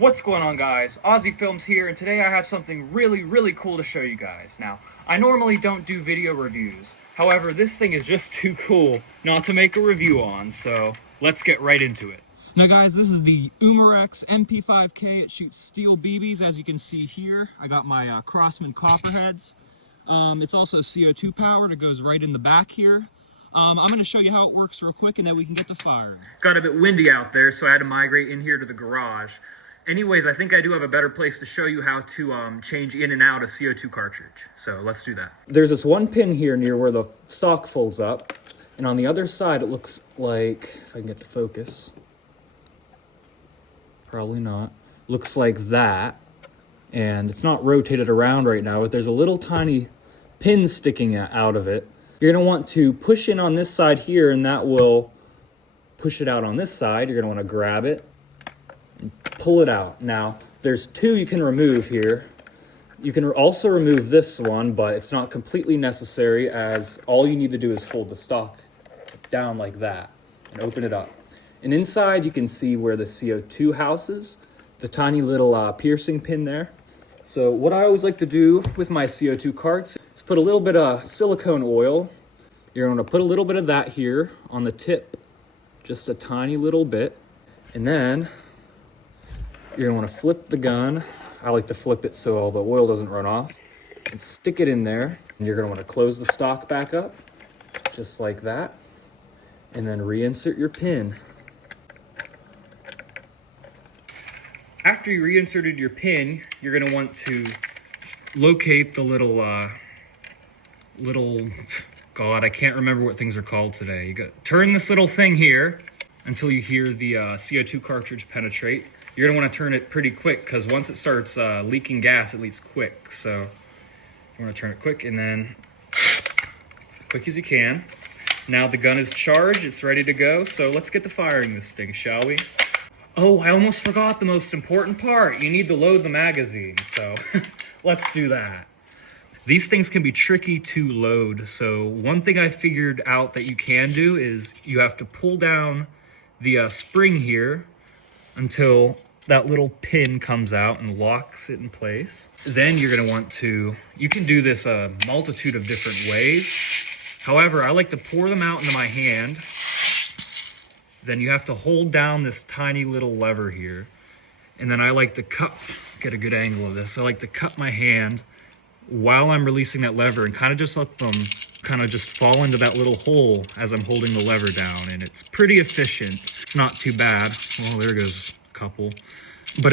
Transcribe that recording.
What's going on, guys? Aussie Films here, and today I have something really cool to show you guys. Now, I normally don't do video reviews. However, this thing is just too cool not to make a review on, so let's get right into it. Now guys, this is the H&K MP5K. It shoots steel BBs, as you can see here. I got my Crossman Copperheads. It's also CO2 powered. It goes right in the back here. I'm going to show you how it works real quick, and then we can get to firing. Got a bit windy out there, so I had to migrate in here to the garage. Anyways, I think I do have a better place to show you how to change in and out a CO2 cartridge. So let's do that. There's this one pin here near where the stock folds up. And on the other side, it looks like, if I can get to focus, probably not, looks like that. And it's not rotated around right now, but there's a little tiny pin sticking out of it. You're gonna want to push in on this side here, and that will push it out on this side. You're gonna wanna grab it and pull it out. Now, there's two you can remove here. You can also remove this one, but it's not completely necessary, as all you need to do is fold the stock down like that and open it up. And inside you can see where the CO2 houses, the tiny little piercing pin there. So what I always like to do with my CO2 carts is put a little bit of silicone oil. You're going to put a little bit of that here on the tip, just a tiny little bit. And then you're going to flip the gun. I like to flip it so all the oil doesn't run off. And stick it in there. And you're going to want to close the stock back up, just like that. And then reinsert your pin. After you reinserted your pin, you're going to want to locate the little, God, I can't remember what things are called today. You got turn this little thing here until you hear the CO2 cartridge penetrate. You're going to want to turn it pretty quick, because once it starts leaking gas, it leaks quick. So you want to turn it quick, and then as quick as you can. Now the gun is charged, it's ready to go. So let's get to firing this thing, shall we? Oh, I almost forgot the most important part. You need to load the magazine, so let's do that. These things can be tricky to load, so one thing I figured out that you can do is you have to pull down the spring here until that little pin comes out and locks it in place. Then you're going to want to, you can do this a multitude of different ways. However, I like to pour them out into my hand. Then you have to hold down this tiny little lever here. And then I like to get a good angle of this. I like to cup my hand while I'm releasing that lever and kind of just let them kind of just fall into that little hole as I'm holding the lever down. And it's pretty efficient. It's not too bad. Well, there goes a couple. But